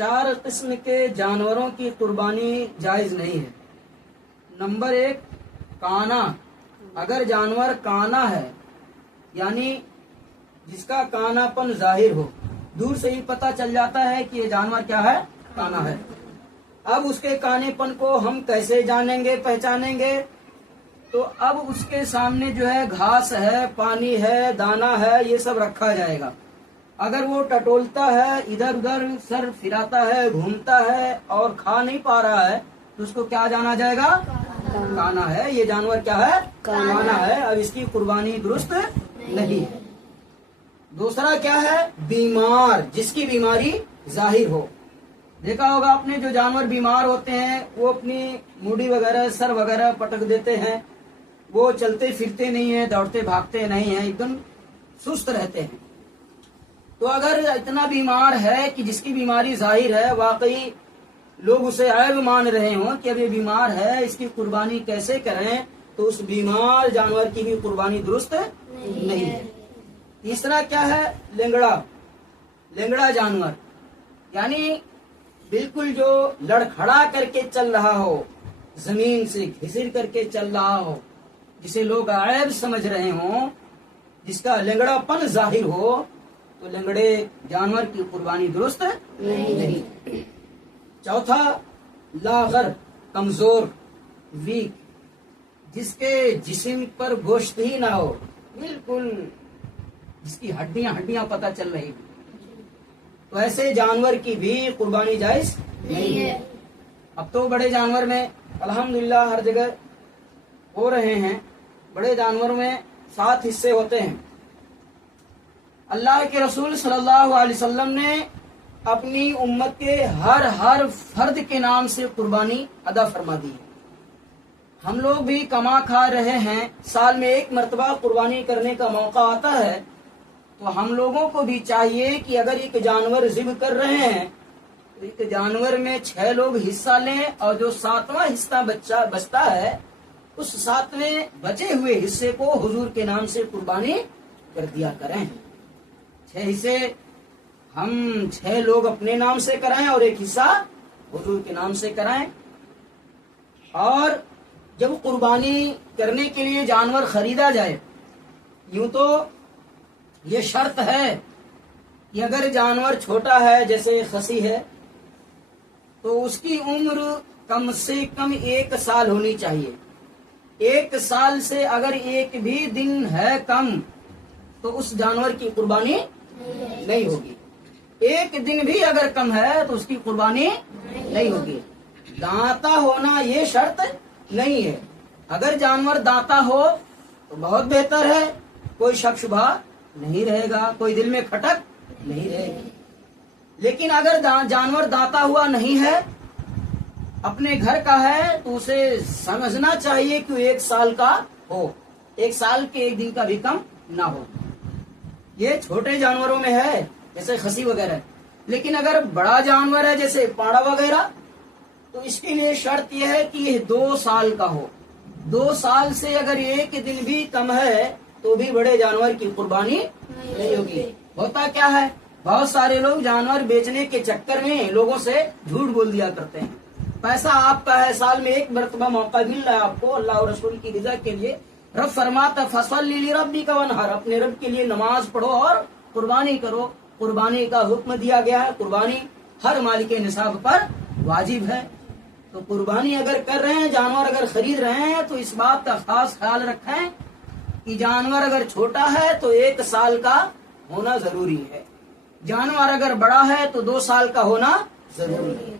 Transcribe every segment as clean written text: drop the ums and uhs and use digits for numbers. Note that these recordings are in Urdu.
4 قسم کے جانوروں کی قربانی جائز نہیں ہے۔ نمبر 1 کانا، اگر جانور کانا ہے یعنی جس کا کانا پن ظاہر ہو، دور سے ہی پتہ چل جاتا ہے کہ یہ جانور کیا ہے، کانا ہے۔ اب اس کے کانے پن کو ہم کیسے جانیں گے، پہچانیں گے؟ تو اب اس کے سامنے جو ہے گھاس ہے، پانی ہے، دانا ہے، یہ سب رکھا جائے گا۔ اگر وہ ٹٹولتا ہے، ادھر ادھر سر پھراتا ہے، گھومتا ہے اور کھا نہیں پا رہا ہے تو اس کو کیا جانا جائے گا، کانا ہے۔ یہ جانور کیا ہے، کانا ہے۔ اب اس کی قربانی درست نہیں ہے۔ دوسرا کیا ہے، بیمار، جس کی بیماری ظاہر ہو۔ دیکھا ہوگا آپ نے، جو جانور بیمار ہوتے ہیں وہ اپنی موڑی وغیرہ، سر وغیرہ پٹک دیتے ہیں، وہ چلتے پھرتے نہیں ہیں، دوڑتے بھاگتے نہیں ہیں، ایک دم سست رہتے ہیں۔ تو اگر اتنا بیمار ہے کہ جس کی بیماری ظاہر ہے، واقعی لوگ اسے عیب مان رہے ہوں کہ اب یہ بیمار ہے، اس کی قربانی کیسے کریں، تو اس بیمار جانور کی بھی قربانی درست نہیں ہے۔ تیسرا کیا ہے، لنگڑا جانور، یعنی بالکل جو لڑکھڑا کر کے چل رہا ہو، زمین سے گھسر کر کے چل رہا ہو، جسے لوگ عیب سمجھ رہے ہوں، جس کا لنگڑا پن ظاہر ہو، تو لنگڑے جانور کی قربانی درست نہیں۔ چوتھا لاغر، کمزور، ویک، جس کے جسم پر گوشت ہی نہ ہو، بالکل جس کی ہڈیاں پتہ چل رہی، تو ایسے جانور کی بھی قربانی جائز نہیں ہے۔ اب تو بڑے جانور میں الحمدللہ ہر جگہ ہو رہے ہیں، بڑے جانور میں 7 حصے ہوتے ہیں۔ اللہ کے رسول صلی اللہ علیہ وسلم نے اپنی امت کے ہر فرد کے نام سے قربانی ادا فرما دی ہے۔ ہم لوگ بھی کما کھا رہے ہیں، سال میں 1 مرتبہ قربانی کرنے کا موقع آتا ہے، تو ہم لوگوں کو بھی چاہیے کہ اگر ایک جانور ذبح کر رہے ہیں تو ایک جانور میں 6 لوگ حصہ لیں، اور جو 7واں حصہ بچتا ہے، اس 7ویں بچے ہوئے حصے کو حضور کے نام سے قربانی کر دیا کریں۔ 6 حصے ہم 6 لوگ اپنے نام سے کرائیں اور 1 حصہ حضور کے نام سے کرائیں۔ اور جب قربانی کرنے کے لیے جانور خریدا جائے، یوں تو یہ شرط ہے کہ اگر جانور چھوٹا ہے، جیسے خصی ہے، تو اس کی عمر کم سے کم 1 سال ہونی چاہیے۔ 1 سال سے اگر 1 بھی دن ہے کم تو اس جانور کی قربانی نہیں ہوگی۔ 1 دن بھی اگر کم ہے تو اس کی قربانی نہیں ہوگی۔ دانتا ہونا یہ شرط نہیں ہے۔ اگر جانور دانتا ہو تو بہت بہتر ہے، کوئی شک شبہ نہیں رہے گا، کوئی دل میں کھٹک نہیں رہے گی۔ لیکن اگر جانور دانتا ہوا نہیں ہے، اپنے گھر کا ہے، تو اسے سمجھنا چاہیے کہ 1 سال کا ہو، 1 سال کے 1 دن کا بھی کم نہ ہو۔ یہ چھوٹے جانوروں میں ہے، جیسے خصی وغیرہ۔ لیکن اگر بڑا جانور ہے جیسے پاڑا وغیرہ، تو اس کے لیے شرط یہ ہے کہ یہ 2 سال کا ہو۔ 2 سال سے اگر 1 دن بھی کم ہے تو بھی بڑے جانور کی قربانی نہیں ہوگی۔ ہوتا کیا ہے، بہت سارے لوگ جانور بیچنے کے چکر میں لوگوں سے جھوٹ بول دیا کرتے ہیں۔ پیسہ آپ کا ہے، سال میں 1 مرتبہ موقع مل رہا ہے آپ کو اللہ اور رسول کی رضا کے لیے۔ رب فرماتا فصلی لربک وانحر، اپنے رب کے لیے نماز پڑھو اور قربانی کرو۔ قربانی کا حکم دیا گیا ہے، قربانی ہر مالک نصاب پر واجب ہے۔ تو قربانی اگر کر رہے ہیں، جانور اگر خرید رہے ہیں، تو اس بات کا خاص خیال رکھیں کہ جانور اگر چھوٹا ہے تو 1 سال کا ہونا ضروری ہے، جانور اگر بڑا ہے تو 2 سال کا ہونا ضروری ہے۔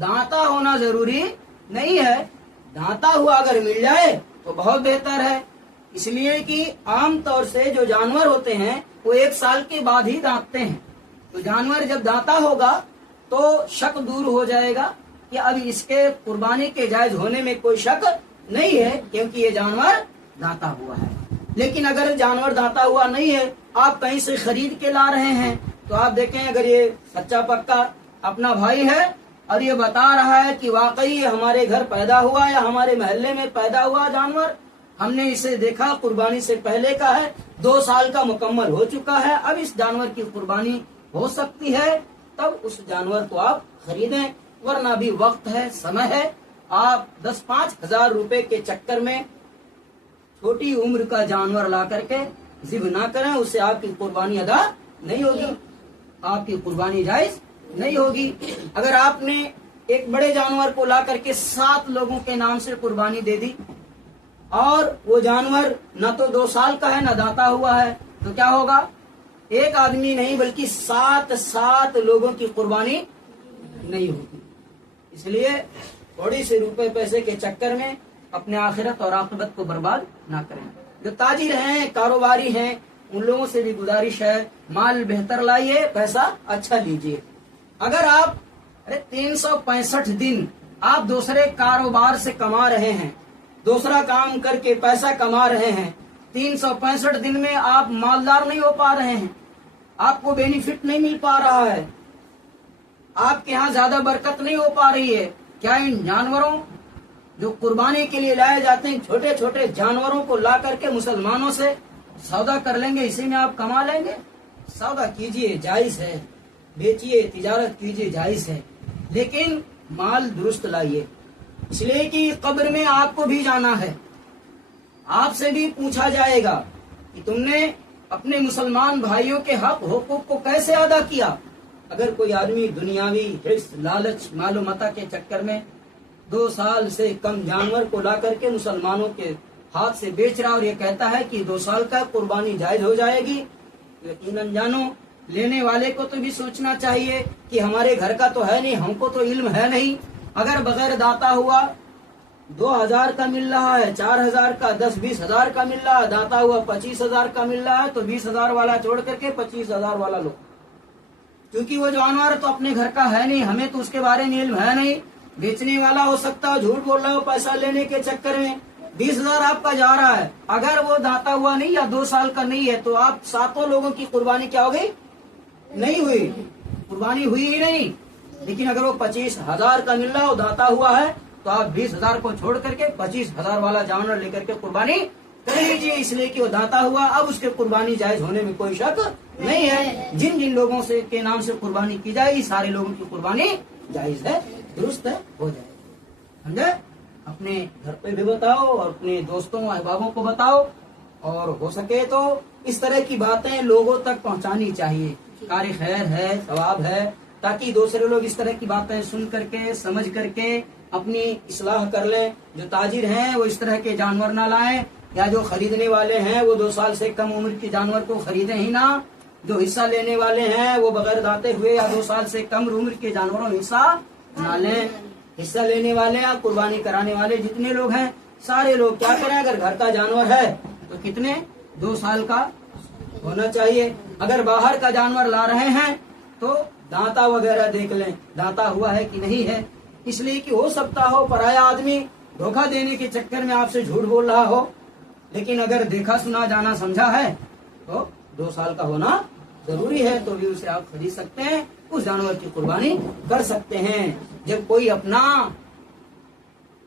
دانتا ہونا ضروری نہیں ہے، دانتا ہوا اگر مل جائے تو بہت بہتر ہے۔ اس لیے کہ عام طور سے جو جانور ہوتے ہیں وہ 1 سال کے بعد ہی دانتتے ہیں، تو جانور جب دانتا ہوگا تو شک دور ہو جائے گا کہ اب اس کے قربانی کے جائز ہونے میں کوئی شک نہیں ہے، کیونکہ یہ جانور دانتا ہوا ہے۔ لیکن اگر جانور دانتا ہوا نہیں ہے، آپ کہیں سے خرید کے لا رہے ہیں، تو آپ دیکھیں اگر یہ سچا پکا اپنا بھائی ہے اور یہ بتا رہا ہے کہ واقعی یہ ہمارے گھر پیدا ہوا یا ہمارے محلے میں پیدا ہوا جانور، ہم نے اسے دیکھا قربانی سے پہلے کا ہے، 2 سال کا مکمل ہو چکا ہے، اب اس جانور کی قربانی ہو سکتی ہے، تب اس جانور کو آپ خریدیں، ورنہ بھی وقت ہے، سمے ہے. آپ 10-5 ہزار روپے کے چکر میں چھوٹی عمر کا جانور لا کر کے ذبح نہ کریں، اس سے آپ کی قربانی ادا نہیں ہوگی، آپ کی قربانی جائز نہیں ہوگی. اگر آپ نے ایک بڑے جانور کو لا کر کے 7 لوگوں کے نام سے قربانی دے دی اور وہ جانور نہ تو 2 سال کا ہے نہ داتا ہوا ہے، تو کیا ہوگا؟ ایک آدمی نہیں بلکہ 7 لوگوں کی قربانی نہیں ہوگی. اس لیے تھوڑی سے روپے پیسے کے چکر میں اپنے آخرت اور عاقبت کو برباد نہ کریں. جو تاجر ہیں، کاروباری ہیں، ان لوگوں سے بھی گزارش ہے، مال بہتر لائیے، پیسہ اچھا لیجئے. اگر آپ 365 دن آپ دوسرے کاروبار سے کما رہے ہیں، دوسرا کام کر کے پیسہ کما رہے ہیں، 365 دن میں آپ مالدار نہیں ہو پا رہے ہیں، آپ کو بینیفٹ نہیں مل پا رہا ہے، آپ کے ہاں زیادہ برکت نہیں ہو پا رہی ہے، کیا ان جانوروں جو قربانی کے لیے لائے جاتے ہیں، چھوٹے چھوٹے جانوروں کو لا کر کے مسلمانوں سے سودا کر لیں گے، اسی میں آپ کما لیں گے؟ سودا کیجئے، جائز ہے، بیچیے، تجارت کیجئے، جائز ہے، لیکن مال درست لائیے. اس لیے کہ قبر میں آپ کو بھی جانا ہے، آپ سے بھی پوچھا جائے گا کہ تم نے اپنے مسلمان بھائیوں کے حق حقوق کو کیسے ادا کیا. اگر کوئی آدمی دنیاوی حرص، لالچ، مال و متاع کے چکر میں 2 سال سے کم جانور کو لا کر کے مسلمانوں کے ہاتھ سے بیچ رہا اور یہ کہتا ہے کہ 2 سال کا قربانی جائز ہو جائے گی، یقیناً جانو لینے والے کو تو بھی سوچنا چاہیے کہ ہمارے گھر کا تو ہے نہیں، ہم کو تو علم ہے نہیں. اگر بغیر داتا ہوا 2000 کا مل رہا ہے، 4000 کا، 10-20 ہزار کا مل رہا ہے، داتا ہوا 25,000 کا مل رہا ہے، تو 20,000 والا چھوڑ کر کے 25,000 والا لو، کیونکہ وہ جانور تو اپنے گھر کا ہے نہیں، ہمیں تو اس کے بارے میں علم ہے نہیں. بیچنے والا ہو سکتا ہے جھوٹ بول رہا ہو پیسہ لینے کے چکر میں، 20,000 آپ کا جا رہا ہے، اگر وہ داتا ہوا نہیں یا 2 سال کا نہیں ہے تو آپ 7 لوگوں کی قربانی کیا ہو گئی؟ نہیں ہوئی، قربانی ہوئی ہی نہیں. لیکن اگر وہ 25,000 کا مل رہا ہو، داتا ہوا ہے، تو آپ 20,000 کو چھوڑ کر کے 25,000 والا جانور لے کر کے قربانی کر لیجیے، اس لیے کہ وہ داتا ہوا، اب اس کے قربانی جائز ہونے میں کوئی شک نہیں ہے. جن جن لوگوں سے کے نام سے قربانی کی جائے گی، سارے لوگوں کی قربانی جائز ہے، درست ہے، ہو جائے گی. سمجھے؟ اپنے گھر پہ بھی بتاؤ اور اپنے دوستوں احبابوں کو بتاؤ، اور ہو سکے تو اس طرح کی باتیں لوگوں تک پہنچانی چاہیے. کار خیر ہے، ثواب ہے، تاکہ دوسرے لوگ اس طرح کی باتیں سن کر کے، سمجھ کر کے اپنی اصلاح کر لیں. جو تاجر ہیں وہ اس طرح کے جانور نہ لائیں، یا جو خریدنے والے ہیں وہ 2 سال سے کم عمر کے جانور کو خریدیں ہی نہ. جو حصہ لینے والے ہیں وہ بغیر داتے ہوئے یا 2 سال سے کم عمر کے جانوروں میں حصہ نہ لیں. حصہ لینے والے یا قربانی کرانے والے جتنے لوگ ہیں، سارے لوگ کیا کریں؟ اگر گھر کا جانور ہے تو کتنے؟ 2 سال کا ہونا چاہیے. اگر باہر کا جانور لا رہے ہیں تو دانتا وغیرہ دیکھ لیں، دانتا ہوا ہے کہ نہیں ہے. اس لیے کہ ہو سکتا ہو پرایا آدمی دھوکہ دینے کے چکر میں آپ سے جھوٹ بول رہا ہو، لیکن اگر دیکھا سنا جانا سمجھا ہے تو 2 سال کا ہونا ضروری ہے، تو بھی اسے آپ خرید سکتے ہیں، اس جانور کی قربانی کر سکتے ہیں. جب کوئی اپنا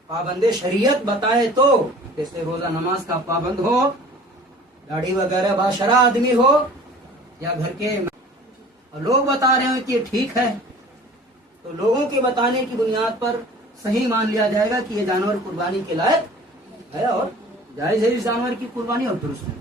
پابند شریعت بتائے تو، جیسے روزہ نماز کا پابند ہو، داڑھی وغیرہ باشرہ آدمی ہو، یا گھر کے لوگ بتا رہے ہیں کہ یہ ٹھیک ہے، تو لوگوں کے بتانے کی بنیاد پر صحیح مان لیا جائے گا کہ یہ جانور قربانی کے لائق ہے اور جائز ہے اس جانور کی قربانی اور درست ہے.